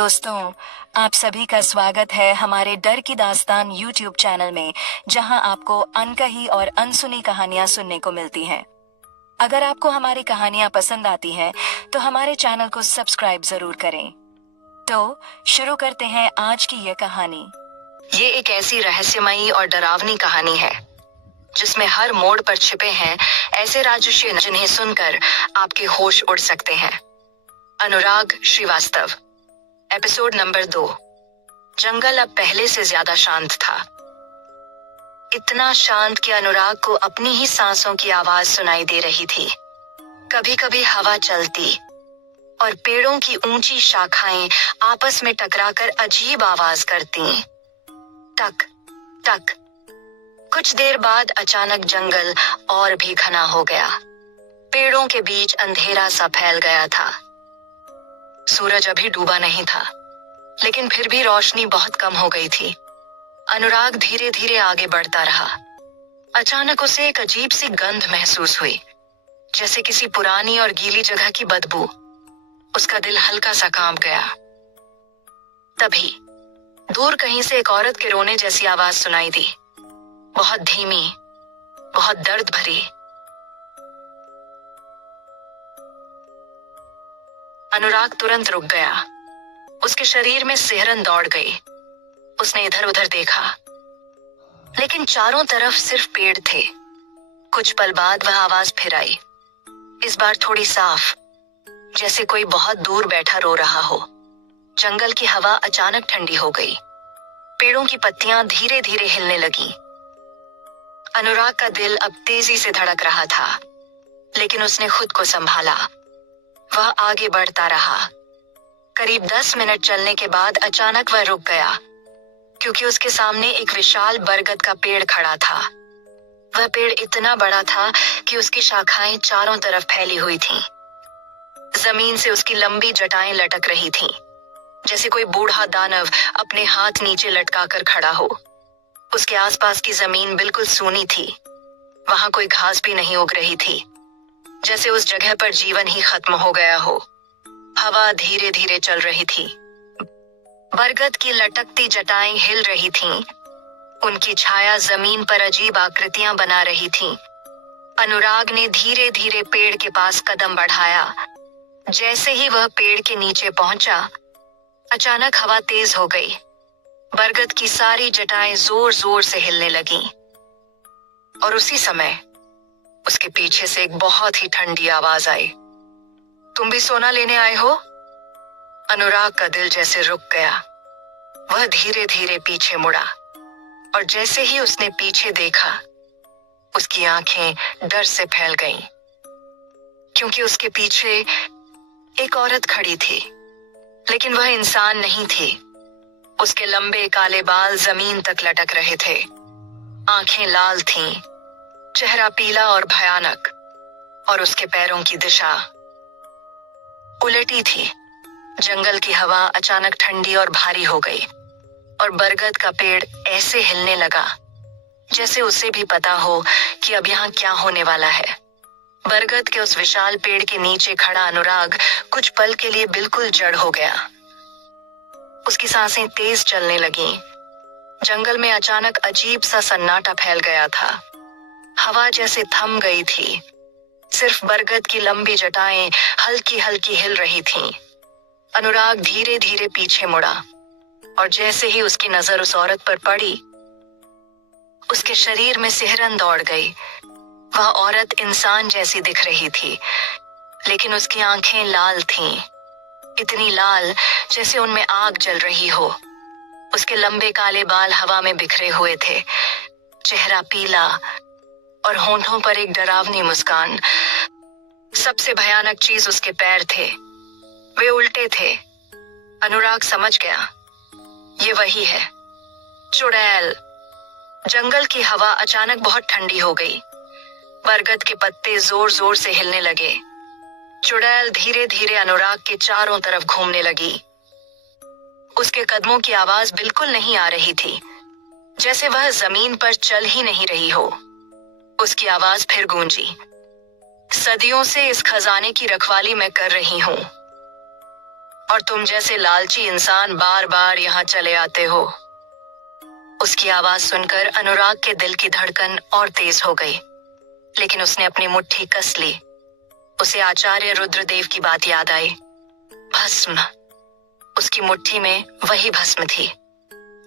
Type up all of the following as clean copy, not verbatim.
दोस्तों, आप सभी का स्वागत है हमारे डर की दास्तान यूट्यूब चैनल में, जहां आपको अनकही और अनसुनी कहानियां सुनने को मिलती हैं। अगर आपको हमारी कहानियां पसंद आती हैं, तो हमारे चैनल को सब्सक्राइब जरूर करें। तो शुरू करते हैं आज की ये कहानी। ये एक ऐसी रहस्यमयी और डरावनी कहानी है जिसमें हर मोड़ पर छिपे हैं ऐसे राजस्य जिन्हें सुनकर आपके होश उड़ सकते हैं। अनुराग श्रीवास्तव। Episode number 2। जंगल अब पहले से ज्यादा शांत था। इतना शांत कि अनुराग को अपनी ही सांसों की आवाज सुनाई दे रही थी। कभी कभी हवा चलती और पेड़ों की ऊंची शाखाएं आपस में टकराकर अजीब आवाज करती। टक टक। कुछ देर बाद अचानक जंगल और भी घना हो गया। पेड़ों के बीच अंधेरा सा फैल गया था। सूरज अभी डूबा नहीं था, लेकिन फिर भी रोशनी बहुत कम हो गई थी। अनुराग धीरे धीरे आगे बढ़ता रहा। अचानक उसे एक अजीब सी गंध महसूस हुई, जैसे किसी पुरानी और गीली जगह की बदबू। उसका दिल हल्का सा कांप गया। तभी दूर कहीं से एक औरत के रोने जैसी आवाज सुनाई दी, बहुत धीमी, बहुत दर्द भरी। अनुराग तुरंत रुक गया। उसके शरीर में सिहरन दौड़ गई। उसने इधर उधर देखा, लेकिन चारों तरफ सिर्फ पेड़ थे। कुछ पल बाद वह आवाज फिर आई, इस बार थोड़ी साफ, जैसे कोई बहुत दूर बैठा रो रहा हो। जंगल की हवा अचानक ठंडी हो गई। पेड़ों की पत्तियां धीरे धीरे हिलने लगीं। अनुराग का दिल अब तेजी से धड़क रहा था, लेकिन उसने खुद को संभाला। वह आगे बढ़ता रहा। करीब 10 मिनट चलने के बाद अचानक वह रुक गया, क्योंकि उसके सामने एक विशाल बरगद का पेड़ खड़ा था। वह पेड़ इतना बड़ा था कि उसकी शाखाएं चारों तरफ फैली हुई थीं। जमीन से उसकी लंबी जटाएं लटक रही थीं, जैसे कोई बूढ़ा दानव अपने हाथ नीचे लटकाकर खड़ा हो। उसके आसपास की जमीन बिल्कुल सूनी थी। वहां कोई घास भी नहीं उग रही थी, जैसे उस जगह पर जीवन ही खत्म हो गया हो। हवा धीरे धीरे चल रही थी। बरगद की लटकती जटाएं हिल रही थीं। उनकी छाया जमीन पर अजीब आकृतियां बना रही थी। अनुराग ने धीरे धीरे पेड़ के पास कदम बढ़ाया। जैसे ही वह पेड़ के नीचे पहुंचा, अचानक हवा तेज हो गई। बरगद की सारी जटाएं जोर जोर से हिलने लगीं। और उसी समय उसके पीछे से एक बहुत ही ठंडी आवाज आई, तुम भी सोना लेने आए हो? अनुराग का दिल जैसे रुक गया। वह धीरे धीरे पीछे मुड़ा, और जैसे ही उसने पीछे देखा, उसकी आंखें डर से फैल गईं, क्योंकि उसके पीछे एक औरत खड़ी थी, लेकिन वह इंसान नहीं थी। उसके लंबे काले बाल जमीन तक लटक रहे थे। आंखें लाल थीं, चेहरा पीला और भयानक, और उसके पैरों की दिशा उलटी थी। जंगल की हवा अचानक ठंडी और भारी हो गई, और बरगद का पेड़ ऐसे हिलने लगा जैसे उसे भी पता हो कि अब यहाँ क्या होने वाला है। बरगद के उस विशाल पेड़ के नीचे खड़ा अनुराग कुछ पल के लिए बिल्कुल जड़ हो गया। उसकी सांसें तेज चलने लगीं। जंगल में अचानक अजीब सा सन्नाटा फैल गया था। हवा जैसे थम गई थी। सिर्फ बरगद की लंबी जटाएं हल्की हल्की हिल रही थीं। अनुराग धीरे धीरे पीछे मुड़ा, और जैसे ही उसकी नजर उस औरत पर पड़ी, उसके शरीर में सिहरन दौड़ गई। वह औरत इंसान जैसी दिख रही थी, लेकिन उसकी आंखें लाल थीं, इतनी लाल जैसे उनमें आग जल रही हो। उसके लंबे काले बाल हवा में बिखरे हुए थे, चेहरा पीला, और होंठों पर एक डरावनी मुस्कान। सबसे भयानक चीज उसके पैर थे। वे उल्टे थे। अनुराग समझ गया, ये वही है, चुड़ैल। जंगल की हवा अचानक बहुत ठंडी हो गई। बरगद के पत्ते जोर जोर से हिलने लगे। चुड़ैल धीरे धीरे अनुराग के चारों तरफ घूमने लगी। उसके कदमों की आवाज बिल्कुल नहीं आ रही थी, जैसे वह जमीन पर चल ही नहीं रही हो। उसकी आवाज फिर गूंजी, सदियों से इस खजाने की रखवाली मैं कर रही हूं। और तुम जैसे लालची इंसान बार बार यहाँ चले आते हो। उसकी आवाज सुनकर अनुराग के दिल की धड़कन और तेज हो गई, लेकिन उसने अपनी मुट्ठी कस ली। उसे आचार्य रुद्रदेव की बात याद आई। भस्म। उसकी मुट्ठी में वही भस्म थी।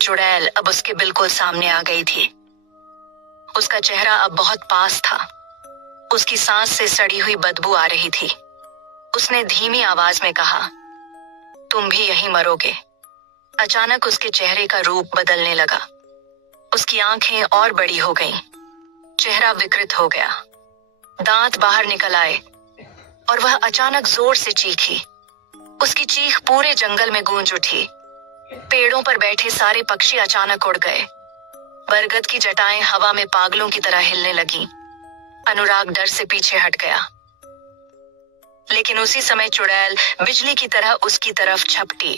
चुड़ैल अब उसके बिल्कुल सामने आ गई थी। उसका चेहरा अब बहुत पास था। उसकी सांस से सड़ी हुई बदबू आ रही थी। उसने धीमी आवाज में कहा, तुम भी यहीं मरोगे। अचानक उसके चेहरे का रूप बदलने लगा। उसकी आंखें और बड़ी हो गईं। चेहरा विकृत हो गया। दांत बाहर निकल आए और वह अचानक जोर से चीखी। उसकी चीख पूरे जंगल में गूंज उठी। पेड़ों पर बैठे सारे पक्षी अचानक उड़ गए। बरगद की जटाएं हवा में पागलों की तरह हिलने लगीं। अनुराग डर से पीछे हट गया, लेकिन उसी समय चुड़ैल बिजली की तरह उसकी तरफ झपटी।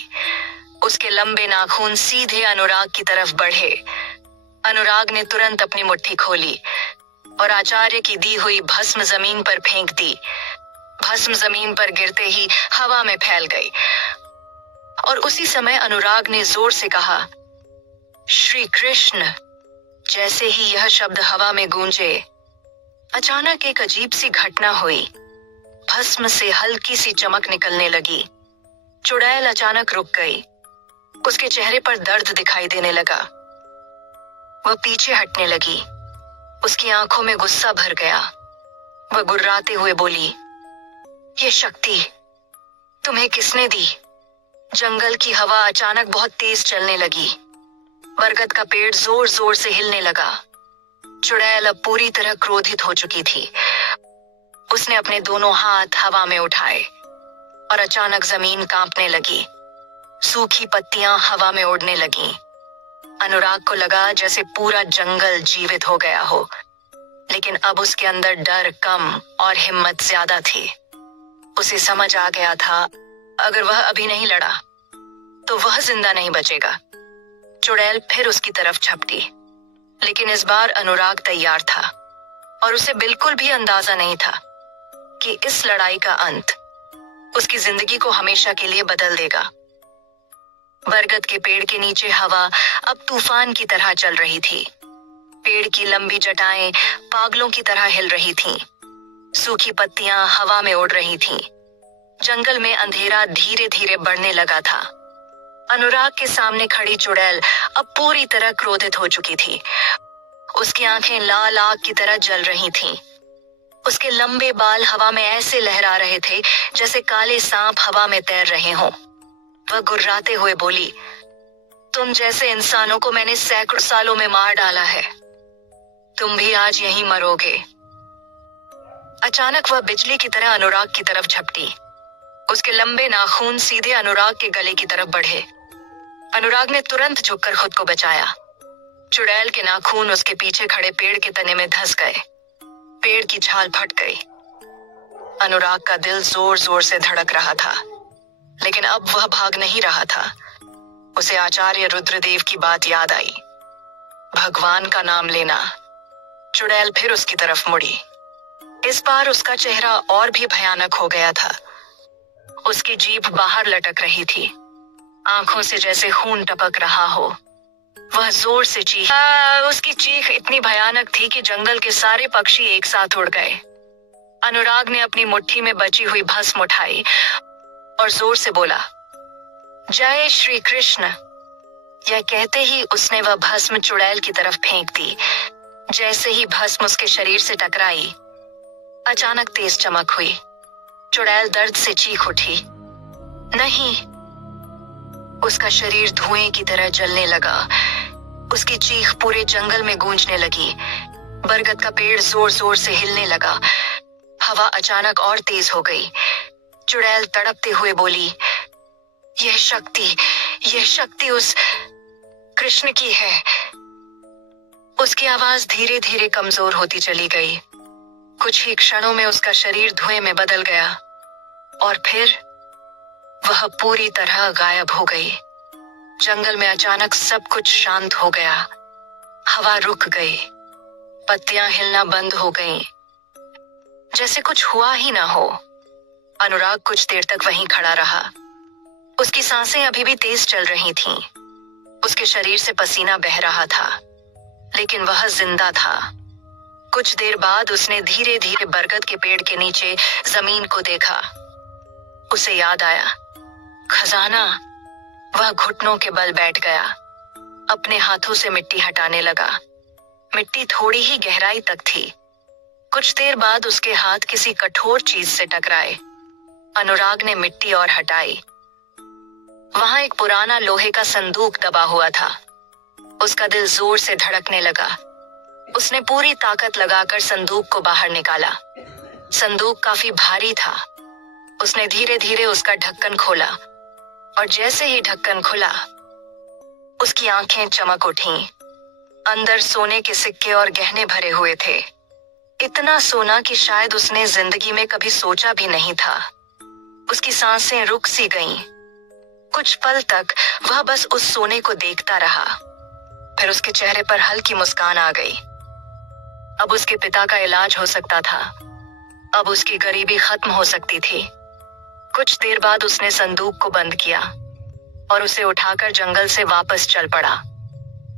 उसके लंबे नाखून सीधे अनुराग की तरफ बढ़े। अनुराग ने तुरंत अपनी मुट्ठी खोली और आचार्य की दी हुई भस्म जमीन पर फेंक दी। भस्म जमीन पर गिरते ही हवा में फैल गई और उसी समय अनुराग ने जोर से कहा, श्री कृष्ण। जैसे ही यह शब्द हवा में गूंजे, अचानक एक अजीब सी घटना हुई। भस्म से हल्की सी चमक निकलने लगी। चुड़ैल अचानक रुक गई। उसके चेहरे पर दर्द दिखाई देने लगा। वह पीछे हटने लगी। उसकी आंखों में गुस्सा भर गया। वह गुर्राते हुए बोली, ये शक्ति तुम्हें किसने दी? जंगल की हवा अचानक बहुत तेज चलने लगी। बरगद का पेड़ जोर जोर से हिलने लगा। चुड़ैल अब पूरी तरह क्रोधित हो चुकी थी। उसने अपने दोनों हाथ हवा में उठाए और अचानक जमीन कांपने लगी। सूखी पत्तियां हवा में उड़ने लगीं। अनुराग को लगा जैसे पूरा जंगल जीवित हो गया हो, लेकिन अब उसके अंदर डर कम और हिम्मत ज्यादा थी। उसे समझ आ गया था, अगर वह अभी नहीं लड़ा तो वह जिंदा नहीं बचेगा। चुड़ैल फिर उसकी तरफ झपटी, लेकिन इस बार अनुराग तैयार था और उसे बिल्कुल भी अंदाजा नहीं था कि इस लड़ाई का अंत उसकी जिंदगी को हमेशा के लिए बदल देगा। बरगद के पेड़ के नीचे हवा अब तूफान की तरह चल रही थी। पेड़ की लंबी जटाएं पागलों की तरह हिल रही थीं। सूखी पत्तियां हवा में उड़ रही थीं। जंगल में अंधेरा धीरे धीरे बढ़ने लगा था। अनुराग के सामने खड़ी चुड़ैल अब पूरी तरह क्रोधित हो चुकी थी। उसकी आंखें लाल आग की तरह जल रही थीं। उसके लंबे बाल हवा में ऐसे लहरा रहे थे जैसे काले सांप हवा में तैर रहे हों। वह गुर्राते हुए बोली, तुम जैसे इंसानों को मैंने सैकड़ों सालों में मार डाला है। तुम भी आज यहीं मरोगे। अचानक वह बिजली की तरह अनुराग की तरफ झपटी। उसके लंबे नाखून सीधे अनुराग के गले की तरफ बढ़े। अनुराग ने तुरंत झुककर खुद को बचाया। चुड़ैल के नाखून उसके पीछे खड़े पेड़ के तने में धंस गए। पेड़ की छाल फट गई। अनुराग का दिल जोर जोर से धड़क रहा था, लेकिन अब वह भाग नहीं रहा था। उसे आचार्य रुद्रदेव की बात याद आई। भगवान का नाम लेना। चुड़ैल फिर उसकी तरफ मुड़ी। इस बार उसका चेहरा और भी भयानक हो गया था। उसकी जीभ बाहर लटक रही थी। आंखों से जैसे खून टपक रहा हो। वह जोर से उसकी चीख इतनी भयानक थी कि जंगल के सारे पक्षी एक साथ उड़ गए। अनुराग ने अपनी मुट्ठी में बची हुई भस्म उठाई और जोर से बोला, जय श्री कृष्ण। यह कहते ही उसने वह भस्म चुड़ैल की तरफ फेंक दी। जैसे ही भस्म उसके शरीर से टकराई, अचानक तेज चमक हुई। चुड़ैल दर्द से चीख उठी। नहीं, उसका शरीर धुएं की तरह जलने लगा। उसकी चीख पूरे जंगल में गूंजने लगी। बरगद का पेड़ जोर जोर से हिलने लगा। हवा अचानक और तेज हो गई। चुड़ैल तड़पते हुए बोली, यह शक्ति उस कृष्ण की है। उसकी आवाज धीरे धीरे कमजोर होती चली गई। कुछ ही क्षणों में उसका शरीर धुएं में बदल गया और फिर वह पूरी तरह गायब हो गई। जंगल में अचानक सब कुछ शांत हो गया। हवा रुक गई। पत्तियां हिलना बंद हो गईं, जैसे कुछ हुआ ही ना हो। अनुराग कुछ देर तक वहीं खड़ा रहा। उसकी सांसें अभी भी तेज चल रही थीं। उसके शरीर से पसीना बह रहा था, लेकिन वह जिंदा था। कुछ देर बाद उसने धीरे धीरे बरगद के पेड़ के नीचे जमीन को देखा। उसे याद आया, खजाना। वह घुटनों के बल बैठ गया, अपने हाथों से मिट्टी हटाने लगा। मिट्टी थोड़ी ही गहराई तक थी। कुछ देर बाद उसके हाथ किसी कठोर चीज से टकराए। अनुराग ने मिट्टी और हटाई। वहां एक पुराना लोहे का संदूक दबा हुआ था। उसका दिल जोर से धड़कने लगा। उसने पूरी ताकत लगाकर संदूक को बाहर निकाला। संदूक काफी भारी था। उसने धीरे धीरे उसका ढक्कन खोला, और जैसे ही ढक्कन खुला, उसकी आंखें चमक उठीं। अंदर सोने के सिक्के और गहने भरे हुए थे। इतना सोना कि शायद उसने जिंदगी में कभी सोचा भी नहीं था। उसकी सांसें रुक सी गईं। कुछ पल तक वह बस उस सोने को देखता रहा। फिर उसके चेहरे पर हल्की मुस्कान आ गई। अब उसके पिता का इलाज हो सकता था। अब उसकी गरीबी खत्म हो सकती थी। कुछ देर बाद उसने संदूक को बंद किया और उसे उठाकर जंगल से वापस चल पड़ा।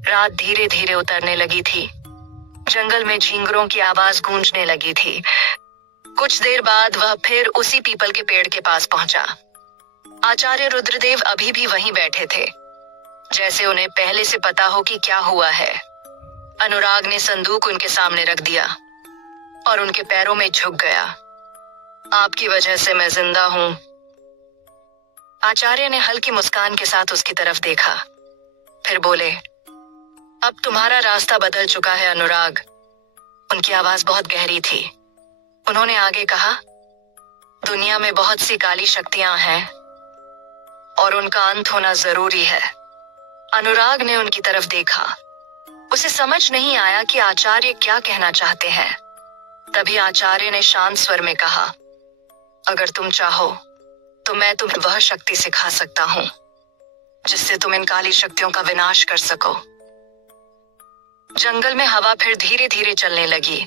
रात धीरे धीरे उतरने लगी थी। जंगल में झींगरों की आवाज गूंजने लगी थी। कुछ देर बाद वह फिर उसी पीपल के पेड़ के पास पहुंचा। आचार्य रुद्रदेव अभी भी वहीं बैठे थे, जैसे उन्हें पहले से पता हो कि क्या हुआ है। अनुराग ने संदूक उनके सामने रख दिया और उनके पैरों में झुक गया। आपकी वजह से मैं जिंदा हूं। आचार्य ने हल्की मुस्कान के साथ उसकी तरफ देखा, फिर बोले, अब तुम्हारा रास्ता बदल चुका है अनुराग। उनकी आवाज बहुत गहरी थी। उन्होंने आगे कहा, दुनिया में बहुत सी काली शक्तियां हैं और उनका अंत होना जरूरी है। अनुराग ने उनकी तरफ देखा। उसे समझ नहीं आया कि आचार्य क्या कहना चाहते हैं। तभी आचार्य ने शांत स्वर में कहा, अगर तुम चाहो तो मैं तुम्हें वह शक्ति सिखा सकता हूं जिससे तुम इन काली शक्तियों का विनाश कर सको। जंगल में हवा फिर धीरे धीरे चलने लगी।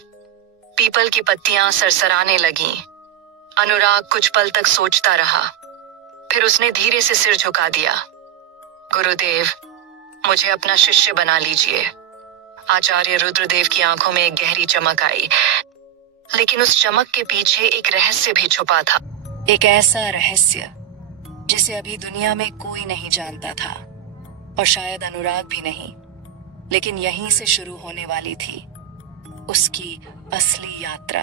पीपल की पत्तियां सरसराने लगीं। अनुराग कुछ पल तक सोचता रहा, फिर उसने धीरे से सिर झुका दिया। गुरुदेव, मुझे अपना शिष्य बना लीजिए। आचार्य रुद्रदेव की आंखों में एक गहरी चमक आई, लेकिन उस चमक के पीछे एक रहस्य भी छुपा था। एक ऐसा रहस्य जिसे अभी दुनिया में कोई नहीं जानता था, और शायद अनुराग भी नहीं। लेकिन यहीं से शुरू होने वाली थी उसकी असली यात्रा।